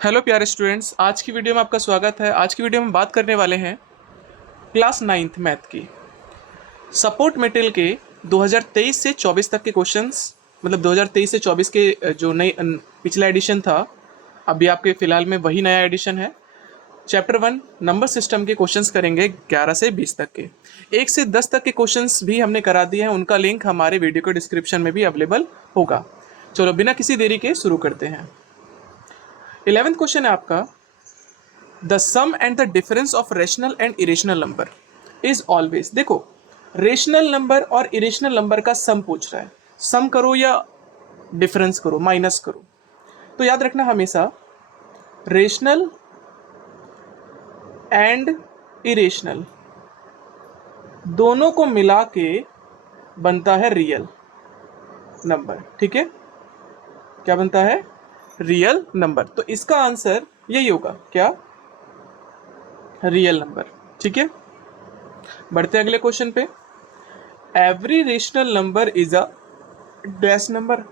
Hello प्यारे students, आज की वीडियो में आपका स्वागत है। आज की वीडियो में बात करने वाले हैं क्लास 9th मैथ की सपोर्ट मटेरियल के 2023 से 24 तक के क्वेश्चंस। मतलब 2023 से 24 के जो नई पिछला एडिशन था, अभी आपके फिलहाल में वही नया एडिशन है। चैप्टर 1 नंबर सिस्टम के क्वेश्चंस करेंगे 11 से 20 तक के। 1 से 10 तक के क्वेश्चंस भी हमने करा दिए हैं, उनका लिंक हमारे वीडियो के डिस्क्रिप्शन में भी अवेलेबल होगा। चलो बिना किसी देरी के शुरू करते हैं। 11th क्वेश्चन है आपका, the sum and the difference of rational and irrational number is always. देखो, रेशनल नंबर और इरेशनल नंबर का सम पूछ रहा है। सम करो या डिफरेंस करो, माइनस करो। तो याद रखना हमेशा रेशनल एंड इरेशनल दोनों को मिला के बनता है रियल नंबर। ठीक है, क्या बनता है? Real number. तो इसका आंसर यही होगा, क्या? Real number. ठीक है, बढ़ते अगले क्वेश्चन पे। Every rational number is a dash number.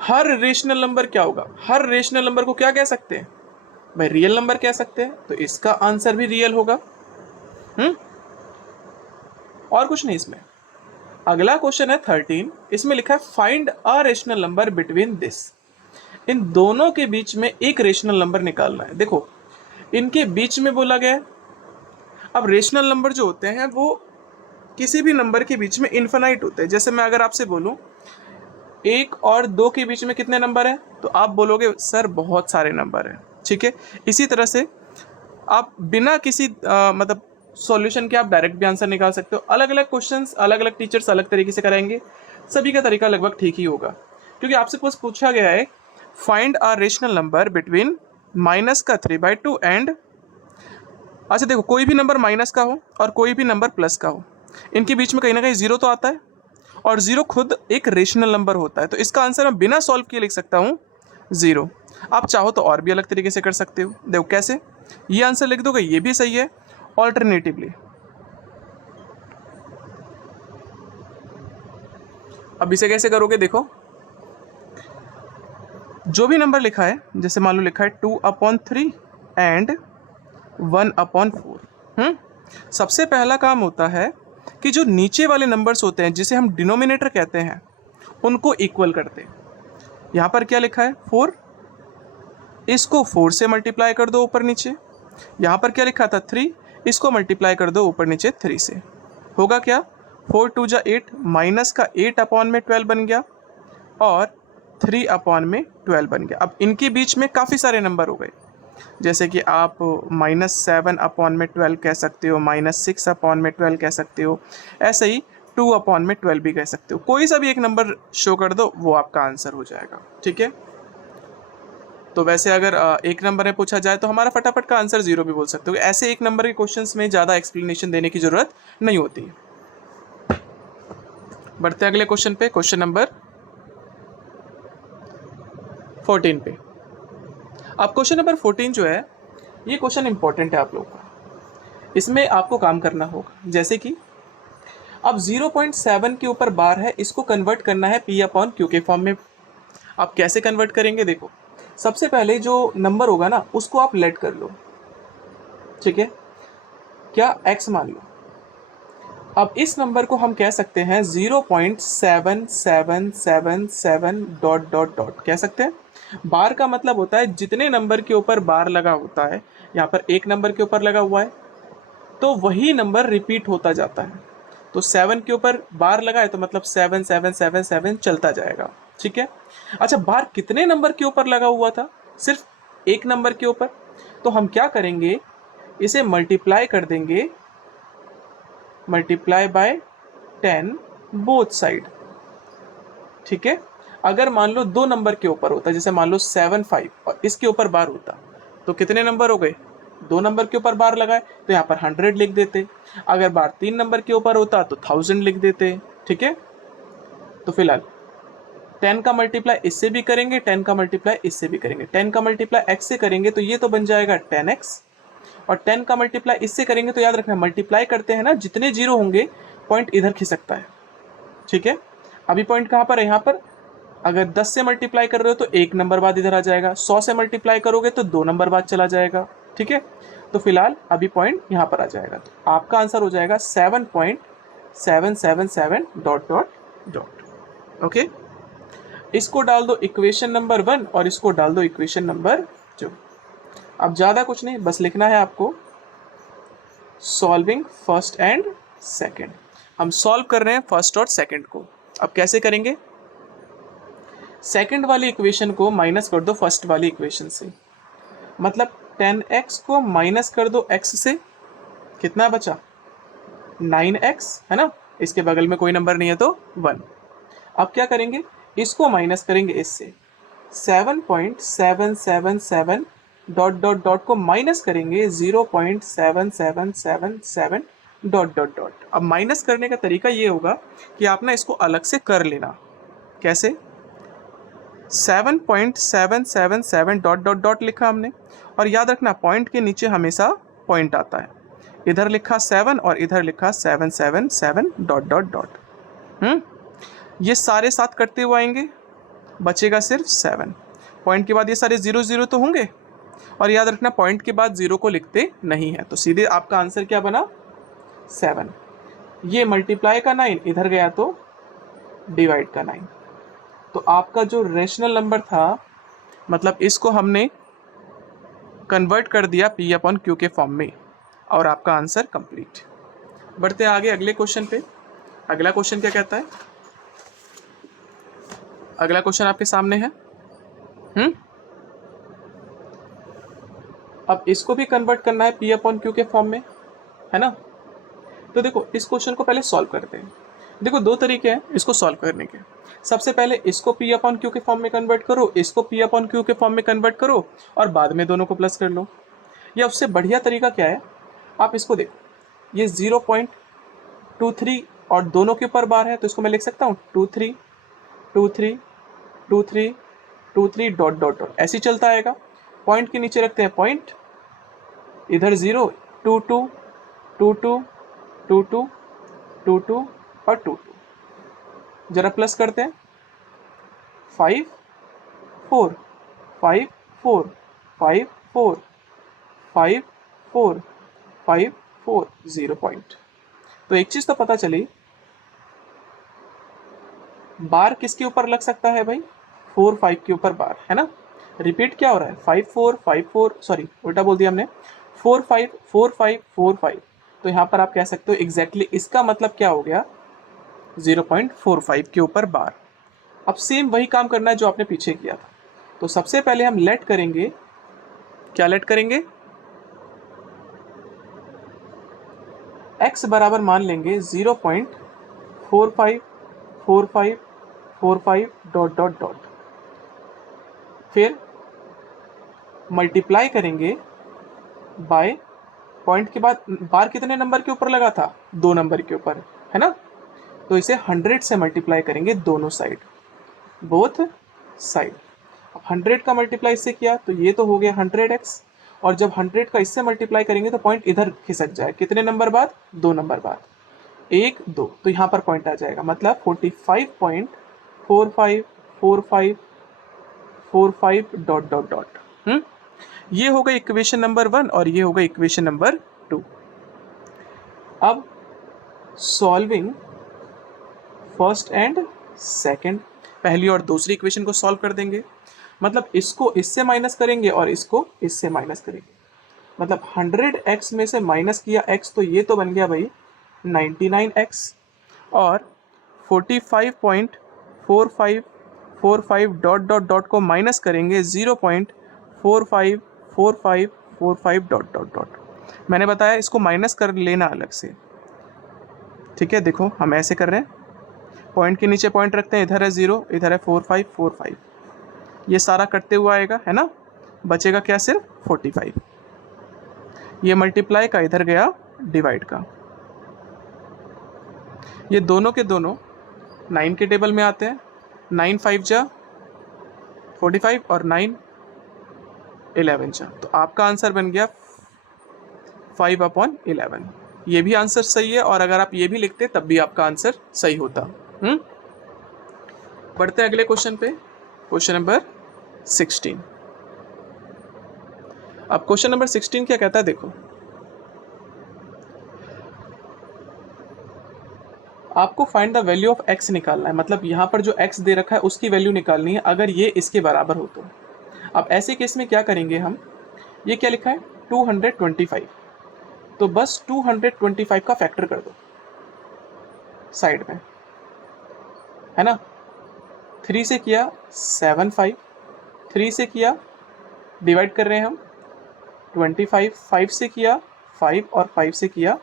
Her rational number क्या होगा? हर रेशनल नंबर को क्या कह सकते हैं भाई? रियल नंबर कह सकते हैं। तो इसका आंसर भी रियल होगा। और कुछ नहीं इसमें। अगला क्वेश्चन है 13। इसमें लिखा है find a rational number between this. इन दोनों के बीच में एक रेशनल नंबर निकालना है। देखो, इनके बीच में बोला गया है। अब रेशनल नंबर जो होते हैं वो किसी भी नंबर के बीच में इन्फिनाइट होते हैं। जैसे मैं अगर आपसे बोलूं 1 और 2 के बीच में कितने नंबर हैं, तो आप बोलोगे सर बहुत सारे नंबर हैं। ठीक है, इसी तरह से आप बिना किसी मतलब सॉल्यूशन के आप डायरेक्ट भी आंसर निकाल सकते हो। अलग अलग क्वेश्चंस अलग अलग टीचर्स अलग तरीके से कराएंगे, सभी का तरीका लगभग ठीक ही होगा। क्योंकि आपसे पूछा गया है find a rational number between -3/2 and. अच्छा देखो, कोई भी नंबर माइनस का हो और कोई भी नंबर प्लस का हो, इनके बीच में कहीं ना कहीं जीरो तो आता है, और जीरो खुद एक रेशनल नंबर होता है। तो इसका आंसर मैं बिना सॉल्व किए लिख सकता हूँ जीरो। आप चाहो तो और भी अलग तरीके से कर सकते हो। देखो कैसे, ये आंसर लिख दोगे, ये भी सही है। ऑल्टरनेटिवली अब इसे कैसे करोगे? देखो, जो भी नंबर लिखा है, जैसे मान लो लिखा है 2/3 एंड 1/4। सबसे पहला काम होता है कि जो नीचे वाले नंबर्स होते हैं, जिसे हम डिनोमिनेटर कहते हैं, उनको इक्वल करते हैं। यहाँ पर क्या लिखा है 4, इसको 4 से मल्टीप्लाई कर दो ऊपर नीचे। यहाँ पर क्या लिखा था 3, इसको मल्टीप्लाई कर दो ऊपर नीचे 3 से। होगा क्या? 4 2 जा 8, माइनस का 8/12 बन गया और 3/12 बन गया। अब इनके बीच में काफ़ी सारे नंबर हो गए, जैसे कि आप -7/12 कह सकते हो, -6/12 कह सकते हो, ऐसे ही 2/12 भी कह सकते हो। कोई सा भी एक नंबर शो कर दो, वो आपका आंसर हो जाएगा। ठीक है, तो वैसे अगर एक नंबर में पूछा जाए तो हमारा फटाफट का आंसर जीरो भी बोल सकते हो। ऐसे एक नंबर के क्वेश्चंस में ज़्यादा एक्सप्लेनेशन देने की ज़रूरत नहीं होती है। बढ़ते अगले क्वेश्चन पे, क्वेश्चन नंबर 14 पे। अब क्वेश्चन नंबर 14 जो है, ये क्वेश्चन इंपॉर्टेंट है आप लोगों का। इसमें आपको काम करना होगा, जैसे कि अब 0.7 के ऊपर बार है, इसको कन्वर्ट करना है P/Q के फॉर्म में। आप कैसे कन्वर्ट करेंगे? देखो, सबसे पहले जो नंबर होगा ना, उसको आप लेट कर लो। ठीक है, क्या? x मान लो। अब इस नंबर को हम कह सकते हैं 0.7777 डॉट डॉट डॉट कह सकते हैं। बार का मतलब होता है जितने नंबर के ऊपर बार लगा होता है, यहाँ पर एक नंबर के ऊपर लगा हुआ है तो वही नंबर रिपीट होता जाता है। तो 7 के ऊपर बार लगा है तो मतलब 7777 चलता जाएगा। ठीक है, अच्छा बार कितने नंबर के ऊपर लगा हुआ था? सिर्फ एक नंबर के ऊपर। तो हम क्या करेंगे, इसे मल्टीप्लाई कर देंगे, मल्टीप्लाई बाय 10 बोथ साइड। ठीक है, अगर मान लो दो नंबर के ऊपर होता, जैसे मान लो 7 5 और इसके ऊपर बार होता, तो कितने नंबर हो गए? दो नंबर के ऊपर बार लगाए तो यहाँ पर 100 लिख देते। अगर बार 3 नंबर के ऊपर होता तो 1000 लिख देते। ठीक है, तो फिलहाल 10 का मल्टीप्लाई इससे भी करेंगे, 10 का मल्टीप्लाई इससे भी करेंगे। 10 का मल्टीप्लाई x से करेंगे तो ये तो बन जाएगा 10x, और 10 का मल्टीप्लाई इससे करेंगे तो याद रखना मल्टीप्लाई करते हैं ना, जितने जीरो होंगे पॉइंट इधर खिसकता है। ठीक है, अभी पॉइंट कहाँ पर है? यहाँ पर अगर 10 से मल्टीप्लाई कर रहे हो तो 1 नंबर बाद इधर आ जाएगा, 100 से मल्टीप्लाई करोगे तो 2 नंबर बाद चला जाएगा। ठीक है, तो फिलहाल अभी पॉइंट यहाँ पर आ जाएगा, तो आपका आंसर हो जाएगा 7.777 डॉट डॉट डॉट। ओके, इसको डाल दो इक्वेशन नंबर 1 और इसको डाल दो इक्वेशन नंबर 2। अब ज़्यादा कुछ नहीं, बस लिखना है आपको सॉल्विंग फर्स्ट एंड सेकंड। हम सॉल्व कर रहे हैं फर्स्ट और सेकंड को। अब कैसे करेंगे, सेकंड वाली इक्वेशन को माइनस कर दो फर्स्ट वाली इक्वेशन से, मतलब 10x को माइनस कर दो x से, कितना बचा 9x, है ना, इसके बगल में कोई नंबर नहीं है तो 1। अब क्या करेंगे, इसको माइनस करेंगे इससे, 7.777 डॉट डॉट डॉट को माइनस करेंगे 0.7777 डॉट डॉट डॉट। अब माइनस करने का तरीका ये होगा कि आप ना इसको अलग से कर लेना। कैसे, 7.777 डॉट डॉट डॉट लिखा हमने, और याद रखना पॉइंट के नीचे हमेशा पॉइंट आता है। इधर लिखा 7 और इधर लिखा 777 डॉट डॉट डॉट। ये सारे साथ करते हुए आएंगे, बचेगा सिर्फ 7। पॉइंट के बाद ये सारे 0 0 तो होंगे, और याद रखना पॉइंट के बाद 0 को लिखते नहीं है, तो सीधे आपका आंसर क्या बना 7। ये मल्टीप्लाई का 9 इधर गया तो डिवाइड का 9, तो आपका जो रेशनल नंबर था, मतलब इसको हमने कन्वर्ट कर दिया P अपॉन Q के फॉर्म में, और आपका आंसर कंप्लीट। बढ़ते आगे अगले क्वेश्चन पे। अगला क्वेश्चन क्या कहता है, अगला क्वेश्चन आपके सामने है। अब इसको भी कन्वर्ट करना है P अपॉन Q के फॉर्म में, है ना। तो देखो इस क्वेश्चन को पहले सॉल्व करते हैं। देखो दो तरीके हैं इसको सॉल्व करने के। सबसे पहले इसको P अपॉन Q के फॉर्म में कन्वर्ट करो, इसको P अपॉन Q के फॉर्म में कन्वर्ट करो, और बाद में दोनों को प्लस कर लो। या उससे बढ़िया तरीका क्या है, आप इसको देखो, ये 0.23 और दोनों के ऊपर बार है, तो इसको मैं लिख सकता हूँ 23 23 23 23 डॉट डॉट डॉट, ऐसे चलता आएगा। पॉइंट के नीचे रखते हैं पॉइंट, इधर 0 2 2 2 2 2 2 2 2 और 2 2, जरा प्लस करते हैं 5 4 5 4 5 4 5 4 5 4 0 पॉइंट। तो एक चीज तो पता चली, बार किसके ऊपर लग सकता है भाई, 4 5 के ऊपर बार, है ना। रिपीट क्या हो रहा है, 5 4 5 4, सॉरी उल्टा बोल दिया हमने, 4 5 4 5 4 5। तो यहाँ पर आप कह सकते हो एग्जैक्टली इसका मतलब क्या हो गया, 0.45 के ऊपर बार। अब सेम वही काम करना है जो आपने पीछे किया था। तो सबसे पहले हम लेट करेंगे, क्या लेट करेंगे, x बराबर मान लेंगे 0.454545 डॉट डॉट डॉट, फिर मल्टीप्लाई करेंगे बाय, पॉइंट के बाद बार कितने नंबर के ऊपर लगा था, 2 नंबर के ऊपर, है ना। तो इसे 100 से मल्टीप्लाई करेंगे दोनों साइड, बोथ साइड। अब 100 का मल्टीप्लाई इससे किया तो ये तो हो गया 100x, और जब 100 का इससे मल्टीप्लाई करेंगे तो पॉइंट इधर खिसक जाए, कितने नंबर बाद, 2 नंबर बाद, 1 2, तो यहाँ पर पॉइंट आ जाएगा, मतलब 45.454545 डॉट डॉट डॉट। ये हो गई इक्वेशन नंबर 1 और ये हो गई इक्वेशन नंबर 2। अब सॉल्विंग फर्स्ट एंड सेकंड, पहली और दूसरी इक्वेशन को सॉल्व कर देंगे, मतलब इसको इससे माइनस करेंगे और इसको इससे माइनस करेंगे, मतलब 100x में से माइनस किया x, तो ये तो बन गया भाई 99x, और 45.4545 डॉट डॉट डॉट को माइनस करेंगे 0.454545 डॉट डॉट डॉट। मैंने बताया इसको माइनस कर लेना अलग से, ठीक है। देखो हम ऐसे कर रहे हैं, पॉइंट के नीचे पॉइंट रखते हैं, इधर है 0 इधर है 4545, ये सारा कटते हुआ आएगा, है ना। बचेगा क्या, सिर्फ 45। ये मल्टीप्लाई का इधर गया डिवाइड का, ये दोनों के दोनों 9 के टेबल में आते हैं, 9 5 जा 45 और 9 11 जा, तो आपका आंसर बन गया 5/11। ये भी आंसर सही है, और अगर आप ये भी लिखते तब भी आपका आंसर सही होता। बढ़ते हैं अगले क्वेश्चन पे, क्वेश्चन नंबर 16। अब क्वेश्चन नंबर 16 क्या कहता है, देखो आपको find the value of x निकालना है, मतलब यहाँ पर जो x दे रखा है उसकी वैल्यू निकालनी है अगर ये इसके बराबर हो तो। अब ऐसे केस में क्या करेंगे हम, ये क्या लिखा है 225, तो बस 225 का फैक्टर कर दो साइड में, है ना। 3 से किया 7, 5, 3 से किया डिवाइड कर रहे हैं हम 25, 5 से किया 5 और 5 से किया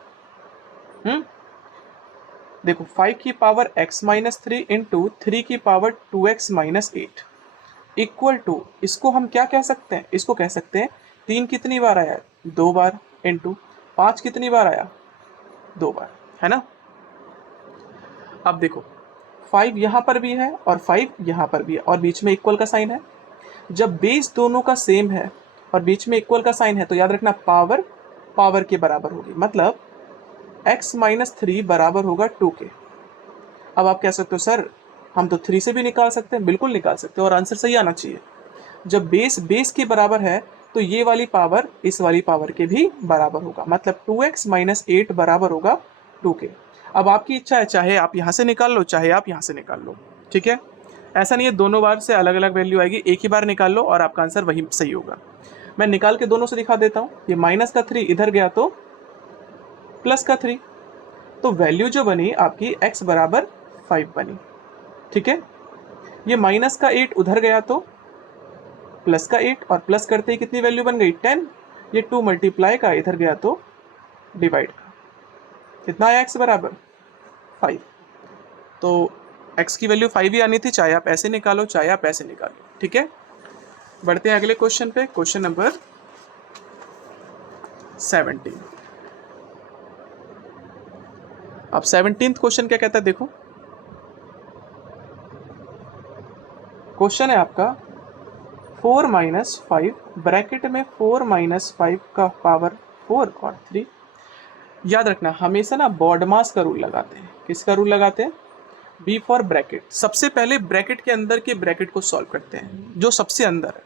देखो 5 की पावर x माइनस 3 इंटू 3 की power 2x minus 8 equal to, इसको हम क्या कह सकते हैं, इसको कह सकते हैं 3 कितनी बार आया, 2 बार, इंटू 5 कितनी बार आया, 2 बार, है ना। अब देखो 5 यहाँ पर भी है और 5 यहाँ पर भी है और बीच में इक्वल का साइन है। जब बेस दोनों का सेम है और बीच में इक्वल का साइन है तो याद रखना पावर पावर के बराबर होगी, मतलब x माइनस 3 बराबर होगा 2 के। अब आप कह सकते हो सर हम तो 3 से भी निकाल सकते हैं, बिल्कुल निकाल सकते हो और आंसर सही आना चाहिए। जब बेस बेस के बराबर है तो ये वाली पावर इस वाली पावर के भी बराबर होगा, मतलब 2x माइनस 8 बराबर होगा 2 के। अब आपकी इच्छा है, चाहे आप यहाँ से निकाल लो चाहे आप यहाँ से निकाल लो, ठीक है। ऐसा नहीं है दोनों बार से अलग अलग वैल्यू आएगी, एक ही बार निकाल लो और आपका आंसर वही सही होगा। मैं निकाल के दोनों से दिखा देता हूँ। ये माइनस का 3 इधर गया तो प्लस का 3, तो वैल्यू जो बनी आपकी x बराबर 5 बनी, ठीक है। ये माइनस का 8 उधर गया तो प्लस का 8 और प्लस करते ही कितनी वैल्यू बन गई 10। ये 2 मल्टीप्लाई का इधर गया तो डिवाइड का, कितना आया x बराबर 5। तो x की वैल्यू 5 ही आनी थी, चाहे आप ऐसे निकालो चाहे आप ऐसे निकालो, ठीक है। बढ़ते हैं अगले क्वेश्चन पे, क्वेश्चन नंबर 17। अब 17th क्वेश्चन क्या कहता है, देखो क्वेश्चन है आपका 4 माइनस 5 ब्रैकेट में 4 माइनस 5 का पावर 4 और 3। याद रखना हमेशा ना बॉडमास का रूल लगाते हैं। किसका रूल लगाते हैं, बी फॉर ब्रैकेट। सबसे पहले ब्रैकेट के अंदर के ब्रैकेट को सॉल्व करते हैं, जो सबसे अंदर है।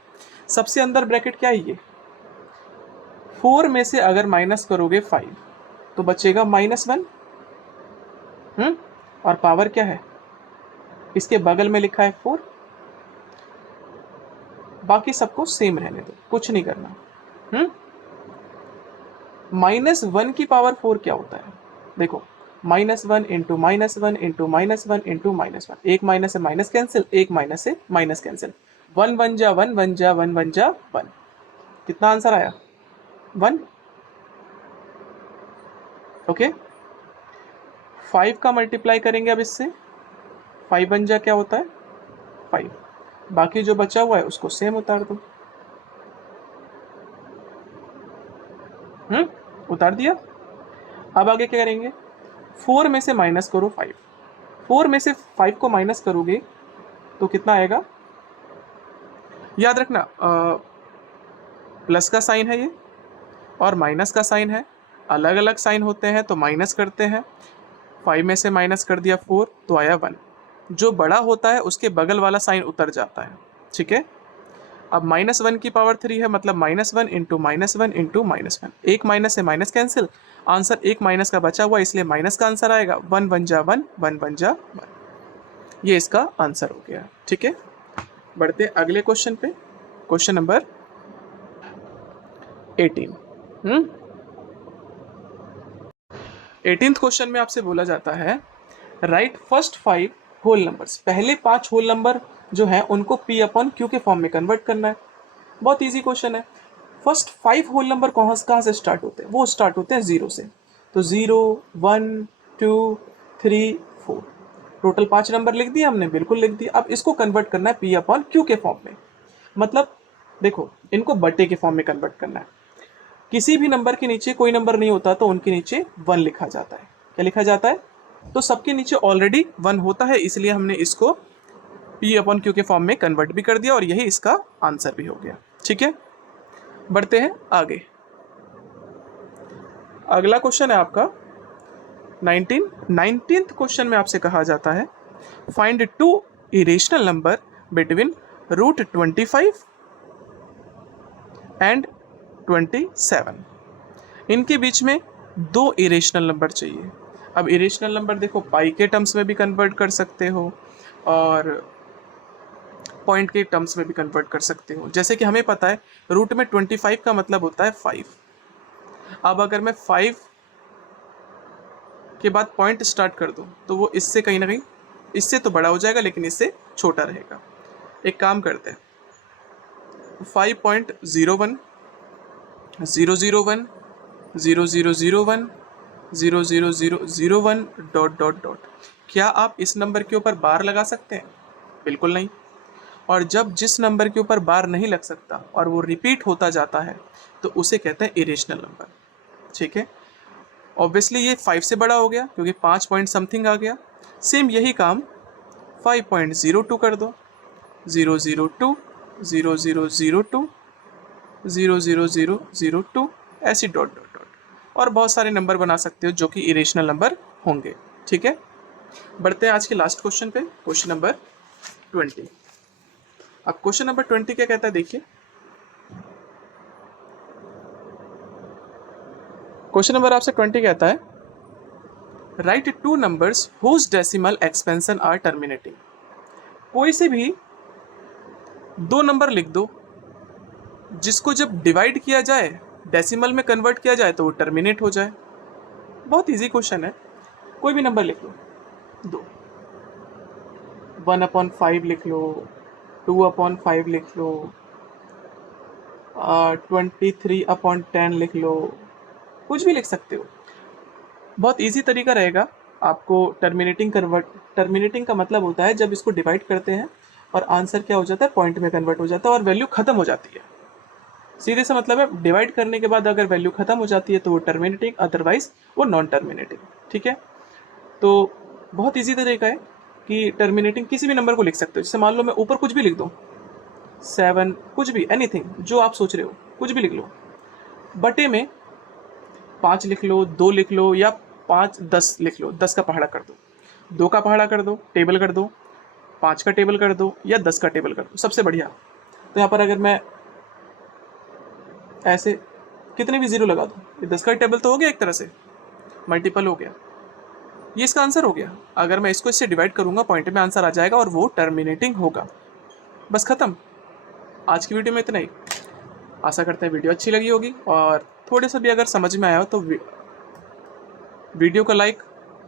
सबसे अंदर ब्रैकेट क्या है, ये 4 में से अगर माइनस करोगे 5 तो बचेगा -1, और पावर क्या है, इसके बगल में लिखा है 4। बाकी सबको सेम रहने दो, कुछ नहीं करना। -1 की पावर 4 क्या होता है, देखो -1 इंटू -1 इंटू -1 इंटू -1, एक माइनस से माइनस कैंसिल, एक माइनस से माइनस कैंसिल, 1 1 जा 1 1 जा 1 1 जा 1, कितना आंसर आया 1। ओके 5 का मल्टीप्लाई करेंगे अब इससे, 5 बन जा क्या होता है 5, बाकी जो बचा हुआ है उसको सेम उतार दो। उतार दिया। अब आगे क्या करेंगे, 4 में से माइनस करो 5, 4 में से 5 को माइनस करोगे तो कितना आएगा, याद रखना प्लस का साइन है ये और माइनस का साइन है, अलग अलग साइन होते हैं तो माइनस करते हैं। 5 में से माइनस कर दिया 4 तो आया 1, जो बड़ा होता है उसके बगल वाला साइन उतर जाता है, ठीक है। अब -1 की पावर 3 है, मतलब -1 इंटू -1 इंटू -1, एक माइनस से माइनस कैंसिल, आंसर एक माइनस का बचा हुआ इसलिए माइनस का आंसर आएगा, 1 1 जा 1 1 1 जा 1, ये इसका आंसर हो गया, ठीक है। बढ़ते अगले क्वेश्चन पे, क्वेश्चन नंबर 18। 18th क्वेश्चन में आपसे बोला जाता है राइट फर्स्ट 5 होल नंबर्स, पहले 5 होल नंबर जो है उनको p अपॉन q के फॉर्म में कन्वर्ट करना है। बहुत इजी क्वेश्चन है। फर्स्ट 5 होल नंबर कहाँ से स्टार्ट होते हैं, वो स्टार्ट होते हैं 0 से, तो 0 1 2 3 4, टोटल 5 नंबर लिख दिए हमने, बिल्कुल लिख दिया। अब इसको कन्वर्ट करना है p अपॉन q के फॉर्म में, मतलब देखो इनको बटे के फॉर्म में कन्वर्ट करना है। किसी भी नंबर के नीचे कोई नंबर नहीं होता तो उनके नीचे 1 लिखा जाता है। क्या लिखा जाता है, तो सबके नीचे ऑलरेडी 1 होता है, इसलिए हमने इसको p अपॉन q के फॉर्म में कन्वर्ट भी कर दिया और यही इसका आंसर भी हो गया, ठीक है। बढ़ते हैं आगे, अगला क्वेश्चन है आपका 19th क्वेश्चन में आपसे कहा जाता है find 2 irrational number between √25 and 27। इनके बीच में दो इरेशनल नंबर चाहिए। अब इरेशनल नंबर देखो पाई के टर्म्स में भी कन्वर्ट कर सकते हो और पॉइंट के टर्म्स में भी कन्वर्ट कर सकते हो। जैसे कि हमें पता है रूट में 25 का मतलब होता है 5। अब अगर मैं 5 के बाद पॉइंट स्टार्ट कर दूं तो वो इससे कहीं ना कहीं इससे तो बड़ा हो जाएगा लेकिन इससे छोटा रहेगा। एक काम करते हैं 5.01 001 00001 00001 डॉट डॉट डॉट। क्या आप इस नंबर के ऊपर बार लगा सकते हैं? बिल्कुल नहीं। और जब जिस नंबर के ऊपर बार नहीं लग सकता और वो रिपीट होता जाता है तो उसे कहते हैं इरेशनल नंबर। ठीक है, ऑब्वियसली ये 5 से बड़ा हो गया क्योंकि 5 पॉइंट समथिंग आ गया। सेम यही काम 5.02 कर दो, 002 0002 00002 ऐसी डॉट डॉट डॉट, और बहुत सारे नंबर बना सकते हो जो कि इरेशनल नंबर होंगे। ठीक है, बढ़ते हैं आज के लास्ट क्वेश्चन पे, क्वेश्चन नंबर 20। अब क्वेश्चन नंबर 20 क्या कहता है देखिए, क्वेश्चन नंबर आपसे 20 कहता है write two numbers whose decimal expansion are terminating. कोई से भी दो नंबर लिख दो जिसको जब डिवाइड किया जाए डेसिमल में कन्वर्ट किया जाए तो वो टर्मिनेट हो जाए। बहुत इजी क्वेश्चन है, कोई भी नंबर लिख लो, दो, 1/5 लिख लो, 2/5 लिख लो, 23/10 लिख लो, कुछ भी लिख सकते हो। बहुत इजी तरीका रहेगा आपको टर्मिनेटिंग का मतलब होता है जब इसको डिवाइड करते हैं और आंसर क्या हो जाता है, पॉइंट में कन्वर्ट हो जाता है और वैल्यू खत्म हो जाती है। सीधे से मतलब है डिवाइड करने के बाद अगर वैल्यू खत्म हो जाती है तो वो टर्मिनेटिंग, अदरवाइज वो नॉन टर्मिनेटिंग। ठीक है, तो बहुत इजी तरीका है कि टर्मिनेटिंग किसी भी नंबर को लिख सकते हो। जैसे मान लो मैं ऊपर कुछ भी लिख दूँ, 7, कुछ भी, एनीथिंग जो आप सोच रहे हो कुछ भी लिख लो, बटे में 5 लिख लो, 2 लिख लो, या 5 10 लिख लो, 10 का पहाड़ा कर दो, 2 का पहाड़ा कर दो, टेबल कर दो, 5 का टेबल कर दो, या 10 का टेबल कर दो, सबसे बढ़िया। तो यहाँ पर अगर मैं ऐसे कितने भी जीरो लगा दूँ, ये 10 का टेबल तो हो गया, एक तरह से मल्टीपल हो गया, ये इसका आंसर हो गया। अगर मैं इसको इससे डिवाइड करूँगा पॉइंट में आंसर आ जाएगा और वो टर्मिनेटिंग होगा। बस खत्म। आज की वीडियो में इतना ही। आशा करते हैं वीडियो अच्छी लगी होगी और थोड़े सा भी अगर समझ में आया हो तो वीडियो को लाइक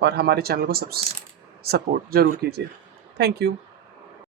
और हमारे चैनल को सपोर्ट ज़रूर कीजिए। Thank you.